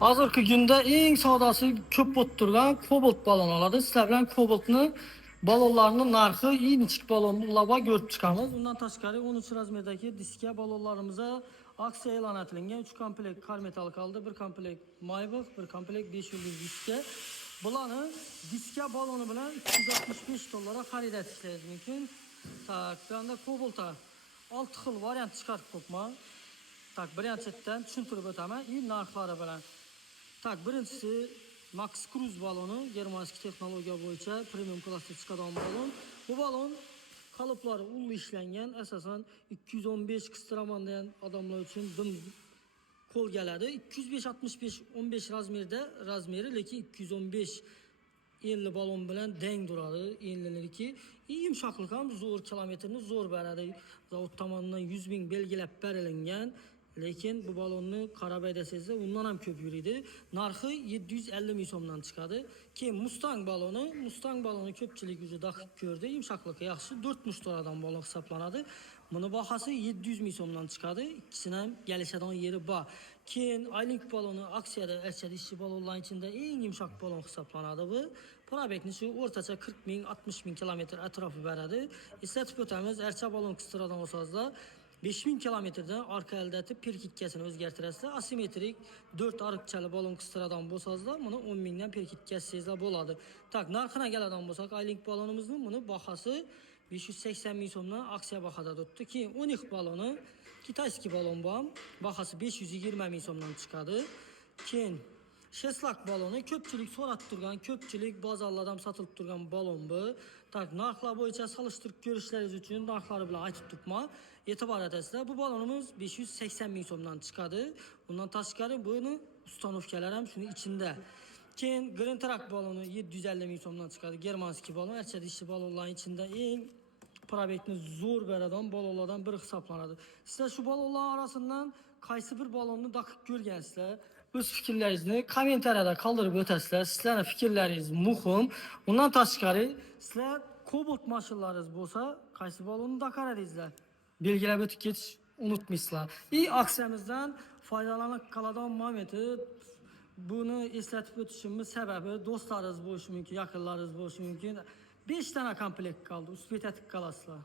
Hozirgi kunda eng savdosi ko'p bo'lib turgan Cobalt balon oladi. Sizlar bilan Cobaltni balonlarning narxi eng kichik balonni ulaba ko'rib chiqamiz. Undan tashqari 13 razmerdagi diska balonlarimizga aksiya e'lon etilgan 3 komplekt Karmetal qoldi, 1 komplekt Maybach, 1 komplekt 5 yulduz diska. Bularni diska baloni bilan 265 dollarga xarid etishingiz mumkin. Tak, bunda Cobalt'a 6 xil variant chiqarib qo'yman. Tak, birinchidan tushuntirib o'taman, narxlari bilan. Tak, birinchisi Max Cruise balonu, germanski texnologiya bo'yicha premium klassda chiqadigan balon. Bu balon qaliplari ulli ishlangan, asosan 215 qistiraman degan odamlar uchun dim qo'l keladi. 205 65 15 razmeri, lekin 215 50 balon bilan deng duradi. 50'lerki yumshoqlik ham zo'r, kilometrni zo'r beradi. Zavod tomonidan 100 ming belgilab berilgan. Lekin bu balonni qarab aydasangiz, undan ham ko'p yuradi. Narxi 750 ming so'mdan chiqadi. Keyin Mustang baloni ko'pchilik o'zi daqiq ko'rdi. Yumshoqligi yaxshi, 4 mushtoradan balon hisoblanadi. Buni bahasi 700 ming so'mdan chiqadi. Ikkisini ham kelishadigan yeri bor. Keyin Ayling baloni aksiyada ishchi balonlar ichida eng yumshoq balon hisoblanadi bu. Probekni shu o'rtacha 40 ming 60 ming kilometr atrofi beradi. Eslatib o'tamiz, archa balon qistiradan bo'lsangiz 5000 kilometrdan orqa aldati perkitkasini o'zgartirasizlar. Asimetrik 4 ariqchali balon qistiradan bo'lsangiz, buni 10 mingdan perkitkasingizlar bo'ladi. Tak, narxina keladigan bo'lsak, Ayling balonimizni buni bahasi 580 ming so'mdan aksiya bahada turibdi. Keyin Onyx baloni, kitayskiy balon bu ham bahasi 520 ming so'mdan chiqadi. Keyin Sheslak baloni ko'pchilik so'rab turgan, ko'pchilik bozorlarda ham sotilib turgan balon bu. Tak, narxlar bo'yicha solishtirib ko'rishlaringiz uchun narxlari bilan aytib turibman. E'tibor etasizlar. Bu balonimiz 580 ming so'mdan chiqadi. Undan tashqari buni ustanovkalar ham shuni ichida. Keyin Green Track baloni 750 ming so'mdan chiqadi. Germanskiy balon, archa dishli balonlarning ichida eng probekni zo'r beradigan balonlardan biri hisoblanadi. Sizlar shu balonlar orasidan qaysi bir balonni daqiq ko'rgansizlar? O'z fikrlaringizni kommentariyada qoldirib o'tasizlar. Sizlarning fikrlaringiz muhim. Undan tashqari, sizlar Cobalt mashinalaringiz bo'lsa, qaysi balonni daqaradingizlar? Belgilab o'tib ketish unutmaysizlar. Aksiyamizdan foydalanib qoladigan momenti buni eslatib o'tishimiz sababi do'stlaringiz bo'lishi mumkin, yaqinlaringiz bo'lishi mumkin. 5 dana komplekt qoldi. Uspet etib qolasizlar.